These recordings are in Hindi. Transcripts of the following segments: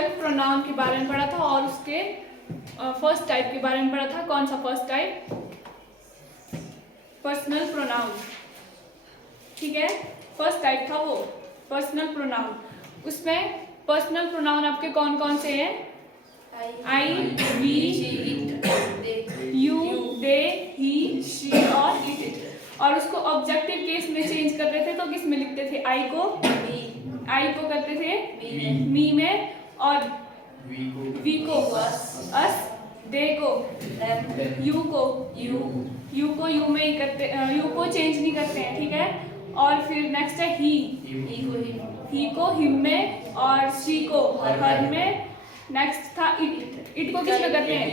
सेल्फ प्रोनाउन के बारे में पढ़ा था और उसके फर्स्ट टाइप के बारे में पढ़ा था। कौन सा फर्स्ट टाइप? Personal pronoun. ठीक है, फर्स्ट टाइप था वो पर्सनल प्रोनाउन। उसमें पर्सनल प्रोनाउन आपके कौन कौन से हैं? I, we, you, they, he, she और इट। और उसको ऑब्जेक्टिव केस में चेंज कर रहे थे तो किस में लिखते थे? आई को करते थे मी में, और वी को अस, दे को यू को यू में ही करते, यू को चेंज नहीं करते हैं। ठीक है, और फिर नेक्स्ट है ही को हिम में और शी को हर में। नेक्स्ट था इट को किस में करते हैं?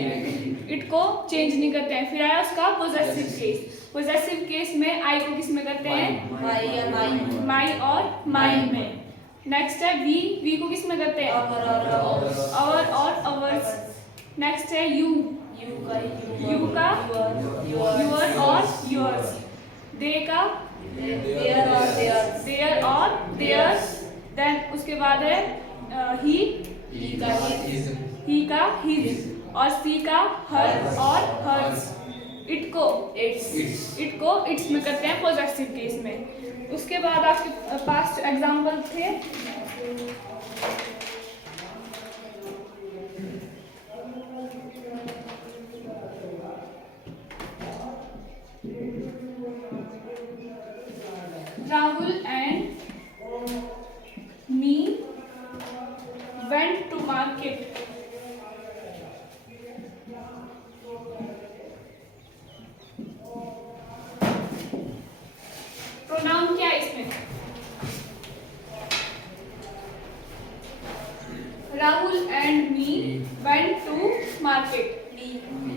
इट को चेंज नहीं करते हैं। फिर आया उसका पोजेसिव केस। पोजेसिव केस में आई को किस में करते हैं? माई और माइन में। नेक्स्ट है वी को किस में करते हैं? अवर और अवर्स। नेक्स्ट है यू का यूर और योर्स। दे का देयर और देयर्स। देन उसके बाद है ही का हिज और सी का हर और हर्स। इट को इट्स में करते हैं पोजेसिव केस में। उसके बाद आपके पास एग्जाम्पल थे Rahul and me went to market. Pronoun क्या है इसमें? Rahul and me went to market.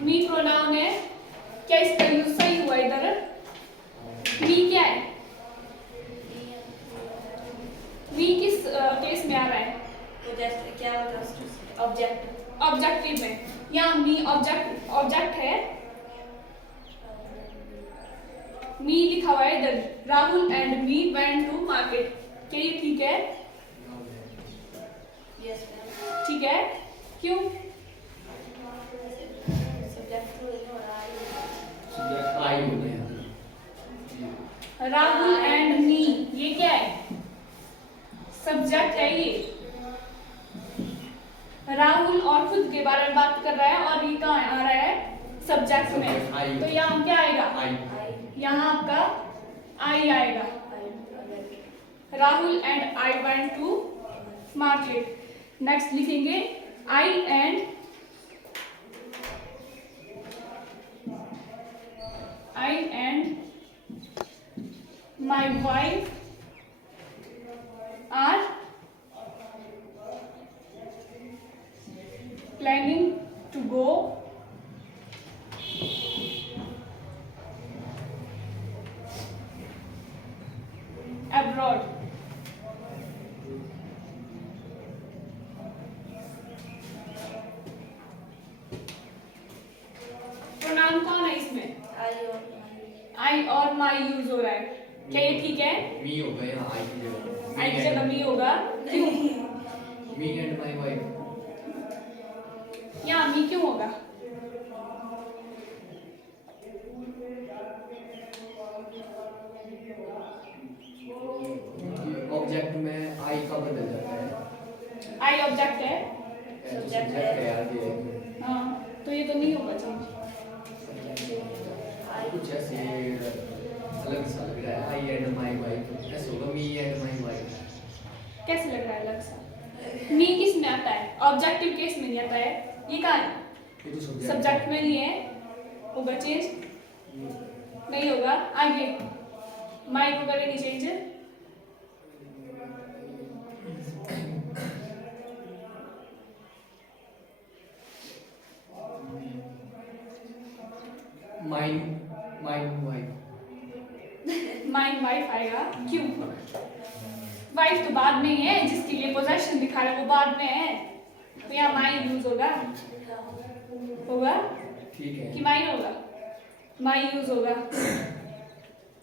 Me pronoun है। क्या इसका यूज सही हुआ इधर? मी क्या है? वी किस केस में आ रहा है? क्या ऑब्जेक्टिव में। यहाँ मी ऑब्जेक्ट है। मी लिखा हुआ है इधर। Rahul and me went to market. क्या ये ठीक है? यस ठीक है, क्यों? राहुल एंड मी ये क्या है? सब्जेक्ट है ये। राहुल और खुद के बारे में बात कर रहा है और ये कहाँ आ रहा है? सब्जेक्ट में। तो यहाँ क्या आएगा? यहाँ आपका आई आएगा। Rahul and I went to market. Next लिखेंगे I and my wife are planning to go abroad. Pronoun कौन है इसमें? आई और माई यूज हो रहा है। क्या ये ठीक है? मी होगा या आई की जगह मी होगा। क्यों? Me and my wife. यहाँ मी क्यों होगा? ऑब्जेक्ट में आई का बदल जाता है। आई ऑब्जेक्ट है। सब्जेक्ट है यार ये। हाँ, तो ये तो नहीं होगा चेंज। कुछ ऐसे अलग सा लग रहा है। आई एंड माय वाइफ ऐसे होगा मी एंड माय वाइफ। कैसे लग रहा है अलग सा? मी किस में आता है? ऑब्जेक्टिव केस में नहीं आता है। ये कहाँ है? ये तो सब्जेक्ट में नहीं है। होगा चेंज? नहीं होगा। आगे माई को करेंगे चेंज। माइन वाइफ आएगा। क्यों? वाइफ तो बाद में ही है, जिसके लिए पोजेशन दिखा रहा है वो बाद में है, तो यहाँ माइन यूज होगा। ठीक है कि माइन होगा? माई यूज होगा।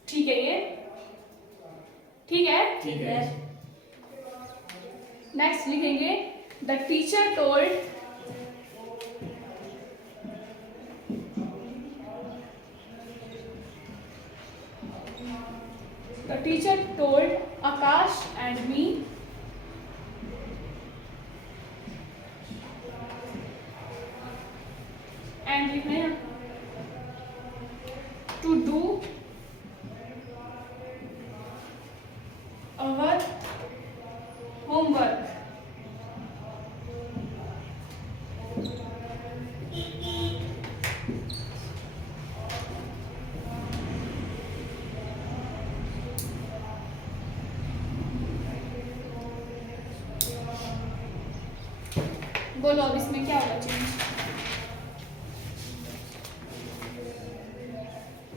ठीक है, ये ठीक है। ठीक है। नेक्स्ट लिखेंगे The teacher told Akash and me and लिखना है to do our homework. बोलो अब इसमें क्या होगा change?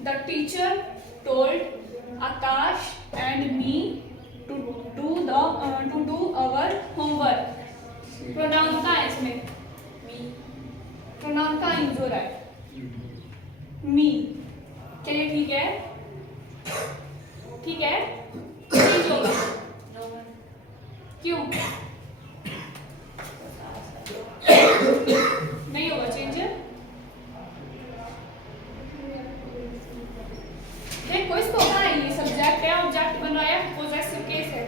The teacher told Akash and me to do our homework. Pronoun कहाँ है इसमें? मी. प्रोनाउन कहाँ यूज हो रहा है? मी. चलिए ठीक है. ठीक है. चेंज होगा. क्यों? नहीं होगा चेंज. देखो इसको कहाँ है, ये सब्जेक्ट है, ऑब्जेक्ट बन रहा है, पोजेसिव केस है.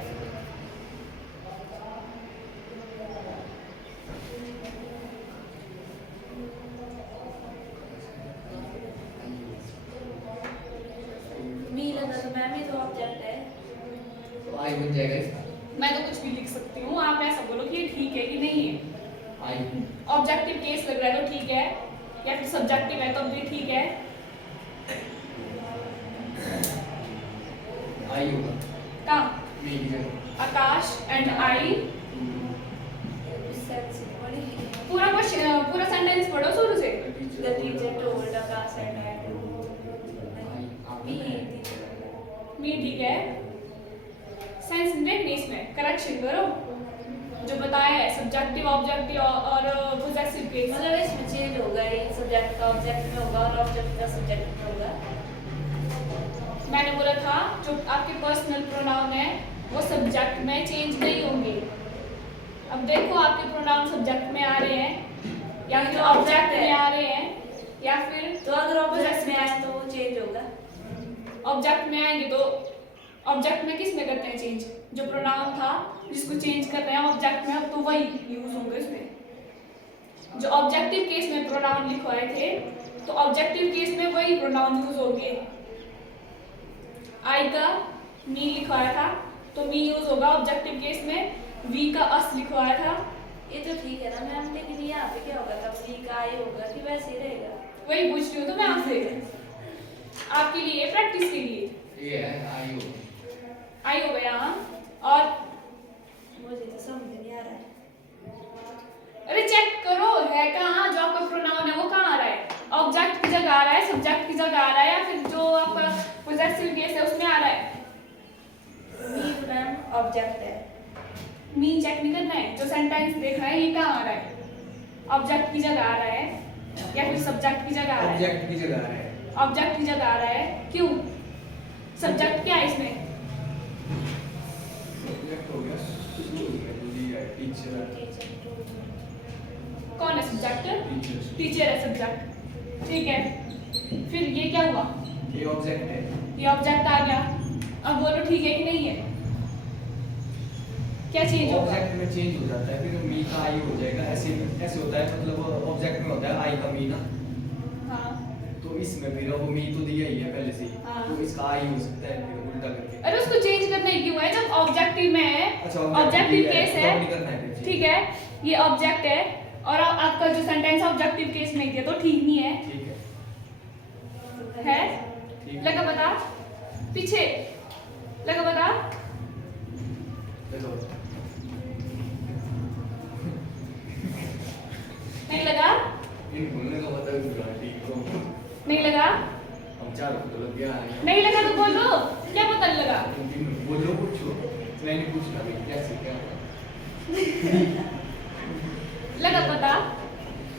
मी लगा तो मैम ये तो ऑब्जेक्ट है. तो आई बन जाएगा इसका. मैं तो कुछ भी लिख सकती हूँ, आप ऐसा बोलो कि ये ठीक है कि नहीं है. आई. ऑब्जेक्टिव केस लग रहा है तो ठीक है, या फिर सब्जेक्टिव है तो भी ठीक है. आई होगा. कहाँ? मी की जगह. आकाश एंड आई. पूरा सेंटेंस पढ़ो शुरू से. The teacher told Akash and I to आई. मी ठीक है. सेंस नहीं इसमें करेक्शन करो जो बताया है, सब्जेक्टिव ऑब्जेक्टिव और पोजेसिव केस. मतलब इसमें चेंज होगा, ये सब्जेक्ट का ऑब्जेक्ट में होगा और ऑब्जेक्ट का सब्जेक्ट में होगा. मैंने बोला था जो आपके पर्सनल प्रोनाउन है वो सब्जेक्ट में चेंज नहीं होंगे. अब देखो आपके प्रोनाउन सब्जेक्ट में आ रहे हैं या फिर ऑब्जेक्ट में आ रहे हैं या फिर तो अगर ऑब्जेक्ट में आए तो वो चेंज होगा. ऑब्जेक्ट में आएंगे तो ऑब्जेक्ट में किस में करते हैं चेंज? जो प्रोनाउन था जिसको चेंज कर रहे हैं ऑब्जेक्ट में, अब तो वही यूज होंगे इसमें. जो ऑब्जेक्टिव केस में प्रोनाउन लिखवाए थे तो ऑब्जेक्टिव केस में वही प्रोनाउन यूज होंगे. आई का मी लिखवाया था तो मी यूज होगा ऑब्जेक्टिव केस में. वी का अस लिखवाया था. ये तो ठीक है ना मैम, लेकिन यहाँ पे क्या होगा, तब वी का आई होगा कि वैसे ही रहेगा. वही पूछ रही हूँ तो मैं आपसे, आपके लिए प्रैक्टिस के लिए. ये है आई होगा. आई हो गया. और मुझे तो समझ नहीं आ रहा है. अरे चेक करो है कहाँ, जो आपका प्रोनाउन है वो कहाँ आ रहा है? ऑब्जेक्ट की जगह आ रहा है, सब्जेक्ट की जगह आ रहा है, या फिर जो आपका पोजेसिव केस है उसमें आ रहा है? मी मैम ऑब्जेक्ट है. मी चेक नहीं करना है, जो सेंटेंस देखना है ये कहाँ आ रहा है? ऑब्जेक्ट की जगह आ रहा है या फिर सब्जेक्ट की जगह आ रहा है? ऑब्जेक्ट की जगह आ रहा है. ऑब्जेक्ट की जगह आ रहा है. क्यों? सब्जेक्ट क्या है इसमें? ऑब्जेक्ट हो गया. टीचर. कौन है सब्जेक्ट? टीचर है सब्जेक्ट. ठीक है, फिर ये क्या हुआ? ये ऑब्जेक्ट है. ये ऑब्जेक्ट आ गया. अब बोलो ठीक है कि नहीं है? क्या चेंज होगा? ऑब्जेक्ट में चेंज हो जाता है, फिर मी का आई हो जाएगा. ऐसे ऐसे होता है, मतलब ऑब्जेक्ट में होता है आई का मी ना. हाँ. तो इसमें फिर वो मी तो दिया ही है पहले से ही. हाँ. तो इसका आई हो सकता है फिर उल्टा करके. अरे उसको चेंज करना ही क्यों है जब ऑब्जेक्टिव में है? अच्छा, ऑब्जेक्टिव केस है. नहीं करना है फिर. ठीक है, ये ऑब्जेक्ट है और आपका जो सेंटेंस ऑब्जेक्टिव केस में दिया तो ठीक नहीं है. ठीक है. है? ठीक. लगा बता? पीछे लगा बता? देखो. नहीं लगा? इन बोलने का मतलब है ठीक को. नहीं लगा? हम चार को लग गया है. नहीं लगा तो बोलो, क्या पता नहीं लगा? बोलो पूछो. मैंने पूछना भी कैसे क्या लगा पता?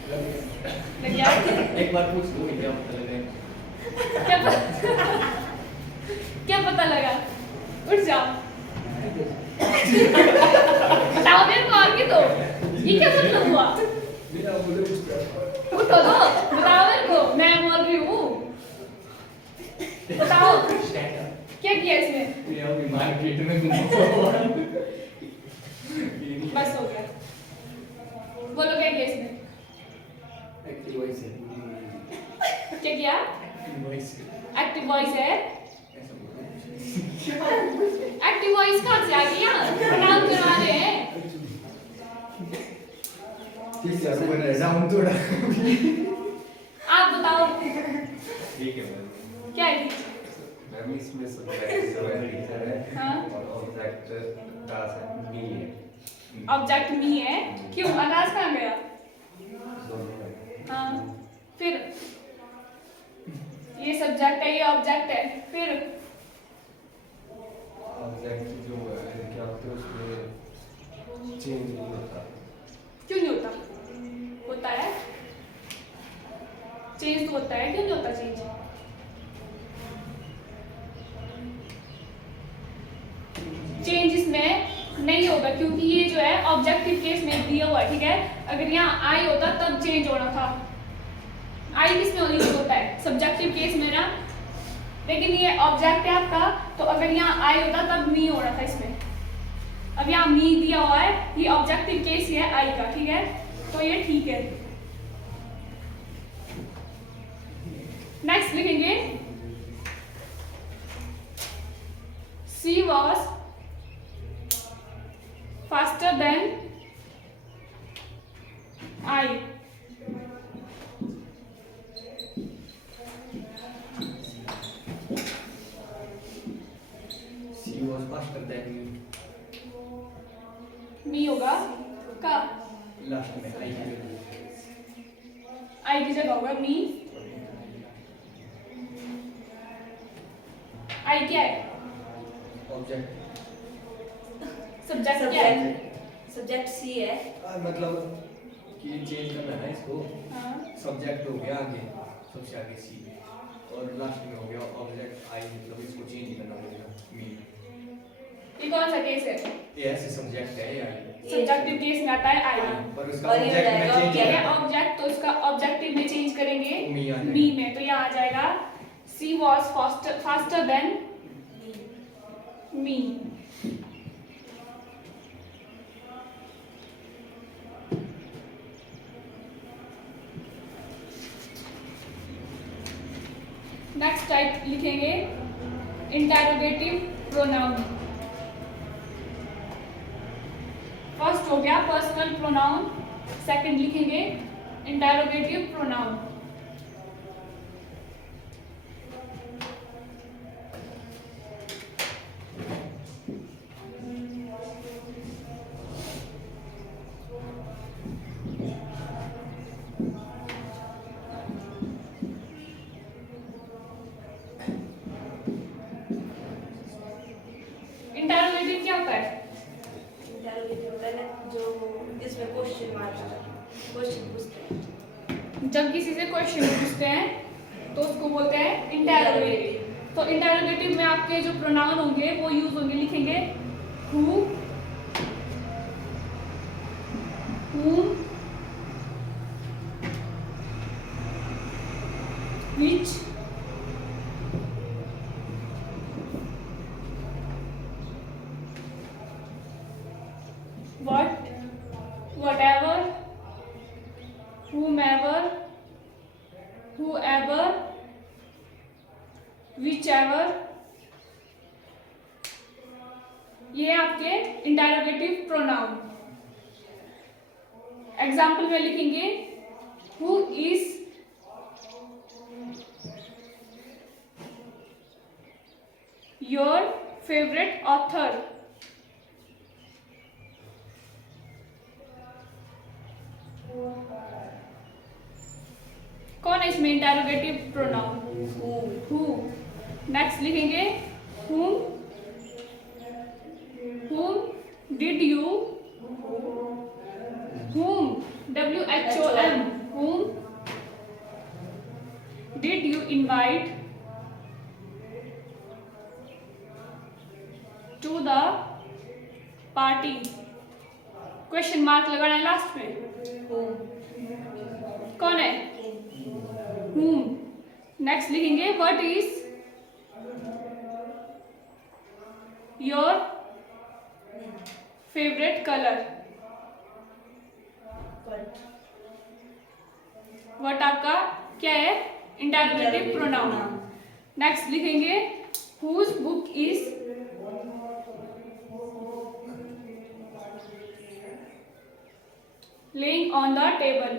लग गया? एक बार पूछ लो क्या पता लगेगा. क्या पता लगा? उठ जाओ. बताओ मेरे को और की तो. ये क्या मतलब हुआ? बिना बोले कुछ उठो दो, बताओ मेरे को, मैं बोल रही हूँ, बताओ क्या किया इसमें? ये अभी मार्केट में घूमो। बस हो गया, बोलो क्या किया इसमें? एक्टिव वॉइस है। क्या किया? एक्टिव वॉइस एक्टिव वॉइस है। ऐसा बोलो। एक्टिव वॉइस कहाँ से आ गया? प्रोनाउन करवा रहे हैं। किस यार बन रहा है थोड़ा। आप बताओ ठीक है मैम। क्या है? मैम इसमें सब्जेक्ट जो है टीचर है हाँ। और ऑब्जेक्ट दास है मी है। ऑब्जेक्ट मी है, क्यों? आकाश कहाँ गया? दोनों है। हाँ, फिर ये सब्जेक्ट है, ये ऑब्जेक्ट है, फिर ऑब्जेक्ट जो है क्या होता है उसमें चेंज नहीं होता। क्यों नहीं होता? होता है, चेंज तो होता है, क्यों नहीं होता चेंज? चेंज इसमें नहीं होगा क्योंकि ये जो है ऑब्जेक्टिव केस में दिया हुआ है, ठीक है? अगर यहाँ आई होता तब चेंज होना था। आई किस में यूज होता है? सब्जेक्टिव केस में ना, लेकिन ये ऑब्जेक्ट है आपका, तो अगर यहाँ आई होता तब मी होना था इसमें। अब यहाँ मी दिया हुआ है, ये ऑब्जेक्टिव केस ही है आई का, ठीक है? तो ये ठीक है। नेक्स्ट लिखेंगे she was faster than I. She was faster than me. Me होगा का लास्ट में आई की आई की जगह होगा मी। आई क्या है? ऑब्जेक्ट सब्जेक्ट क्या है? सब्जेक्ट सी है। मतलब कि चेंज करना है इसको। हाँ, सब्जेक्ट हो गया आगे, सबसे आगे सी और लास्ट में हो गया ऑब्जेक्ट आई, मतलब इसको चेंज ही करना पड़ेगा मी। ये कौन सा केस है? ये ऐसे सब्जेक्ट है या सब्जेक्टिव केस में आता है आई, पर उसका और ये ऑब्जेक्ट में रहेगा चेंज ठीक है? करना ऑब्जेक्ट तो उसका ऑब्जेक्टिव में चेंज करेंगे तो मी आ जाएगा। मी में, तो यहाँ आ जाएगा she was faster than me. Next type लिखेंगे इंटरोगेटिव प्रोनाउन। फर्स्ट हो गया पर्सनल प्रोनाउन, सेकंड लिखेंगे इंटरोगेटिव प्रोनाउन। इंटरोगेटिव क्या होता है? इंटरोगेटिव होता है ना, जो जिसमें क्वेश्चन मार्क आता है, क्वेश्चन पूछते हैं। जब किसी से क्वेश्चन पूछते हैं तो उसको बोलते हैं इंटरोगेटिव। तो इंटरोगेटिव में आपके जो प्रोनाउन होंगे वो यूज होंगे, लिखेंगे who, whom, which, what, whatever, whomever, whoever, whichever, ये आपके इंटरोगेटिव प्रोनाउन। एग्जाम्पल में लिखेंगे who is your favourite author. कौन है इसमें इंटरोगेटिव प्रोनाउन? हु। नेक्स्ट लिखेंगे whom did you, whom, WHOM, whom did you invite to the party? Question mark लगाना है लास्ट में। कौन है? whom। नेक्स्ट लिखेंगे what is your favourite colour. What आपका क्या है? Interrogative pronoun. नेक्स्ट लिखेंगे whose book is laying on the table।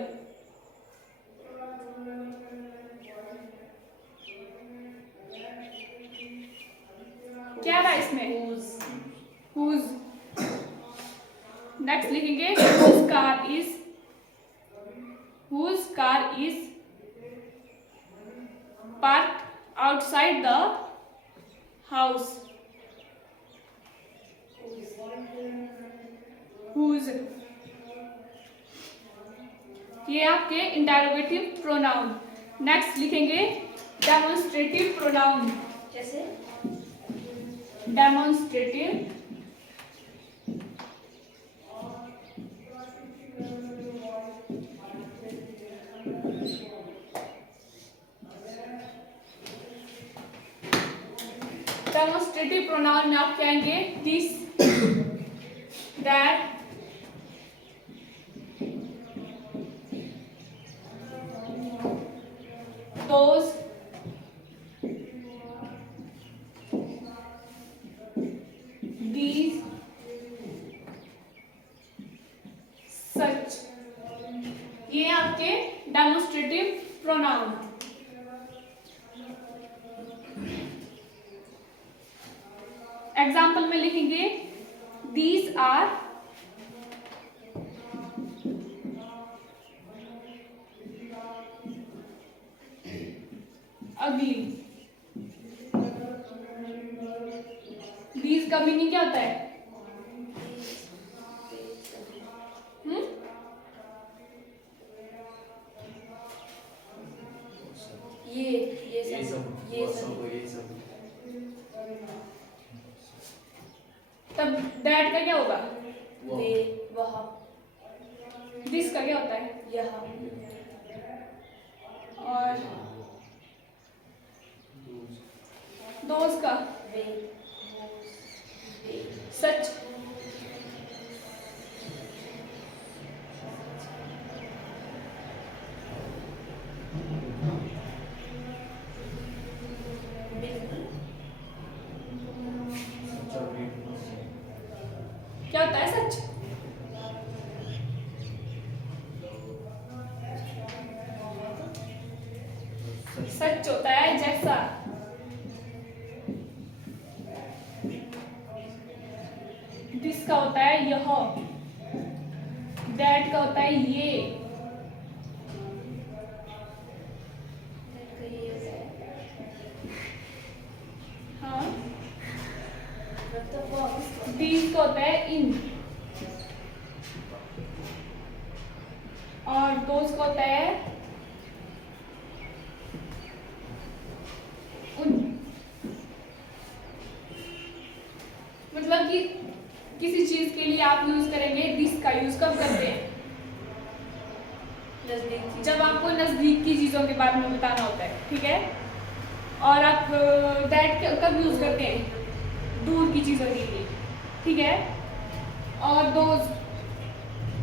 क्या रहा इसमें? whose। नेक्स्ट लिखेंगे whose car is parked outside the house। whose ये आपके इंटरोगेटिव प्रोनाउन। नेक्स्ट लिखेंगे डेमोन्स्ट्रेटिव प्रोनाउन। जैसे डेमोन्स्ट्रेटिव डेमोन्स्ट्रेटिव प्रोनाउन में आप क्या आएंगे? This, that, those, these, such। ये आपके डेमोन्स्ट्रेटिव प्रोनाउन। एग्जाम्पल में लिखेंगे these are ugly। these का मीनिंग क्या होता है? ये सब तब दैट का क्या होगा? वे वह दिस का क्या होता है? यह और दोस्त का वे सच। क्या होता है सच? सच होता है जैसा। दिस का होता है यह। दैट का होता है ये। हाँ। दीज का होता है इन। और दोस्त का होता है उन। मतलब कि किसी चीज के लिए आप यूज करेंगे दिस का यूज कब करते हैं? जब आपको नजदीक की चीजों के बारे में बताना होता है, ठीक है। और आप दैट कब यूज करते हैं? दूर की चीजों के लिए, ठीक है। और दोस्त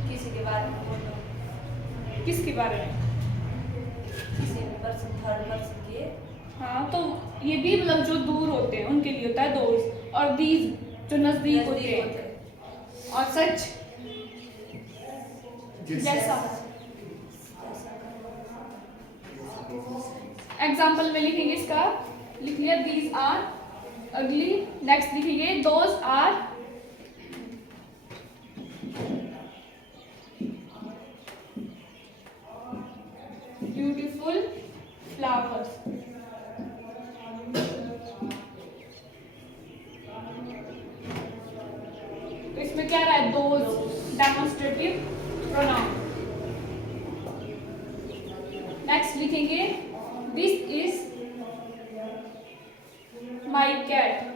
किसी के बारे में बोलो, किसके बारे में? किसी पर्सन थर्ड पर्सन के। हाँ, तो ये भी मतलब जो दूर होते हैं उनके लिए होता है दोस्त। और दीज जो नजदीक होते हैं। और सच जैसा। एग्जाम्पल में लिखेंगे इसका, लिख लिया दीज आर अगली। नेक्स्ट लिखेंगे दोज आर ब्यूटीफुल फ्लावर्स। तो इसमें क्या रहा है? Those demonstrative pronoun. नेक्स्ट लिखेंगे दिस इज माई कैट।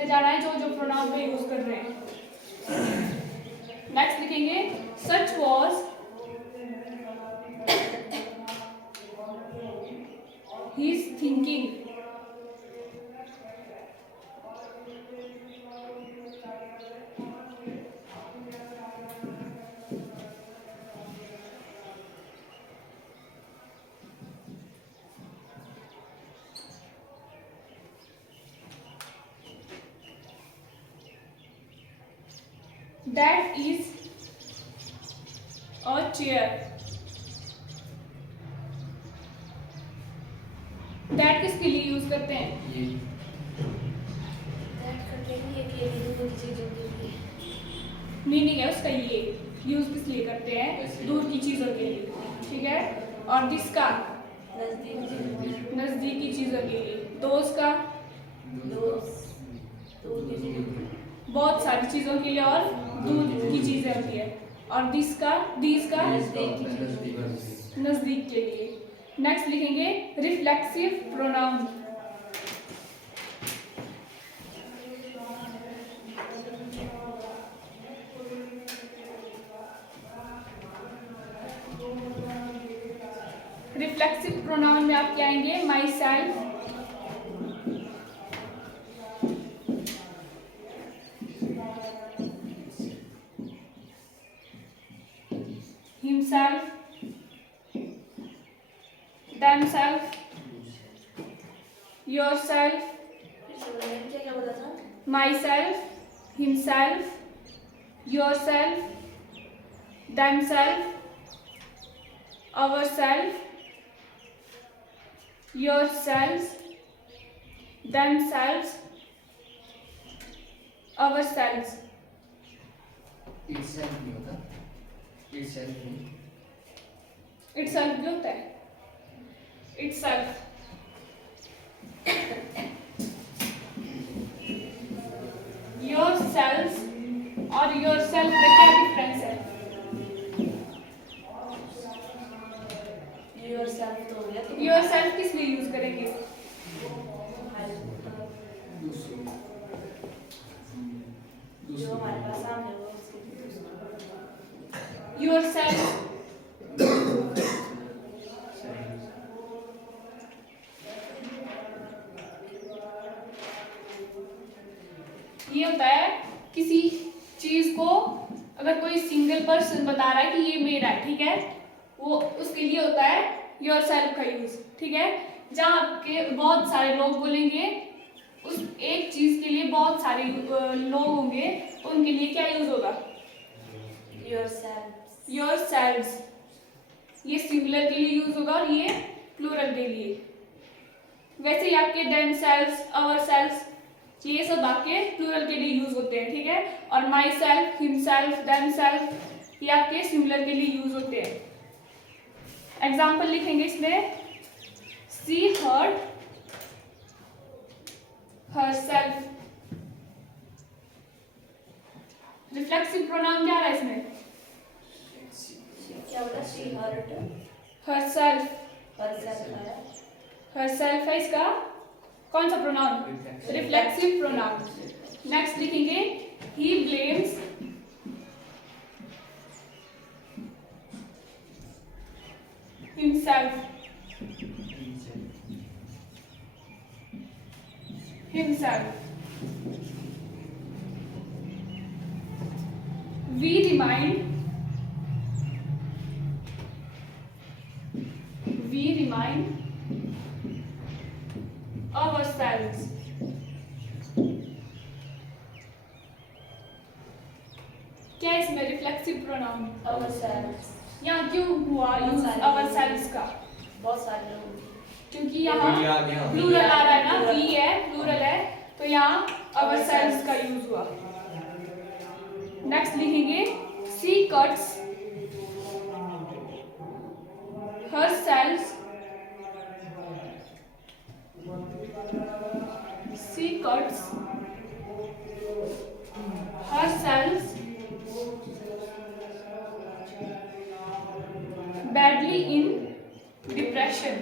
करते जाना है जो जो प्रोनाउन पे यूज कर रहे हैं। नेक्स्ट लिखेंगे सच was He's thinking. That is a chair. That किसके लिए यूज करते हैं? ये दैट करते हैं ये के लिए दूर की चीज़ों के लिए। मीनिंग है उसका ये यूज किस लिए करते हैं? ऐसे। दूर की चीजों के लिए, ठीक है। और दिस का नज़दीक चीज़ों नजदीकी चीजों के लिए, दोस्त का दोस्त दूर की चीज़ों के लिए। बहुत सारी चीजों के लिए और दूर की चीजें होती है। और दिस का नजदीक के लिए। नेक्स्ट लिखेंगे रिफ्लेक्सिव प्रोनाउन। रिफ्लेक्सिव प्रोनाउन में आप क्या आएंगे? My self, himself, themself, yourself, क्या क्या बोला था? myself, himself, yourself, themself, ourself, yourselves, themselves, ourselves. itself नहीं होता, itself नहीं, itself भी होता है, itself. yourselves और yourself में क्या डिफरेंस है? योरसेल्फ तो हो गया तो yourself किस लिए यूज करेंगे? जो हमारे पास सामने हो उसके yourself ये होता है किसी चीज को अगर कोई सिंगल पर्सन बता रहा है कि ये मेरा है, ठीक है, वो उसके लिए होता है योरसेल्फ का यूज, ठीक है। जहाँ आपके बहुत सारे लोग बोलेंगे उस एक चीज के लिए बहुत सारे लोग होंगे, उनके लिए क्या यूज होगा? Yourself yourselves. ये सिंगुलर के लिए यूज होगा और ये प्लूरल के लिए। वैसे ही आपके देमसेल्व्स, अवरसेल्व्स, ये सब आपके प्लूरल के लिए यूज होते हैं, ठीक है। और माई सेल्फ, हिमसेल्फ, देमसेल्फ ये आपके सिंगुलर के लिए यूज होते हैं। एग्जाम्पल लिखेंगे इसमें, सी हर्ट herself। रिफ्लेक्सिव प्रोनाउन क्या आ रहा है इसमें? क्या बोला? शी हर्ट herself, हरसेल्फ है। herself है इसका कौन सा प्रोनाउन? Reflexive pronoun. नेक्स्ट लिखेंगे he blames himself, himself। We remind ourselves। क्या है इसमें रिफ्लेक्सिव प्रोनाउन? अवरसेल्फ यहाँ क्यों हुआ यूज ourselves का? बहुत सारे लोग क्योंकि यहाँ ये आ गया। प्लूरल आ रहा है ना, we है, प्लूरल है, तो यहाँ ourselves का यूज हुआ। नेक्स्ट लिखेंगे she cuts herself, she cuts herself badly in depression।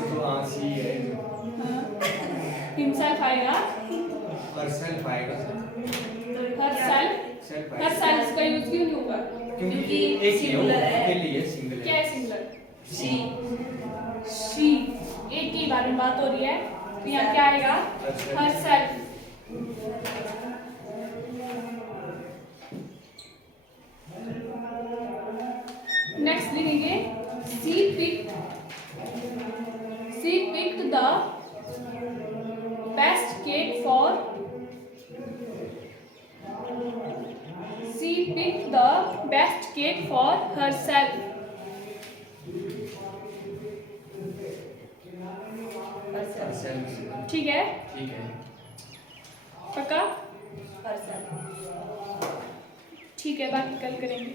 तो हाँ सी है हिमसेल्फ आएगा, और सेल्फ आएगा हर सेल्फ, सेल्फ हर आएगा सेल्फ का यूज क्यों नहीं होगा? क्योंकि एक ही है वो सिंगुलर है। अकेले ही है सिंगल क्या है है सिंगुलर? शी शी, एक के बारे में बात हो रही है, तो यहाँ क्या आएगा? Her self. नेक्स्ट लिखेंगे she picked the best cake for she picked the best cake for herself. Self ठीक है, ठीक है पक्का? पर्सन ठीक है, बाकी कल करेंगे।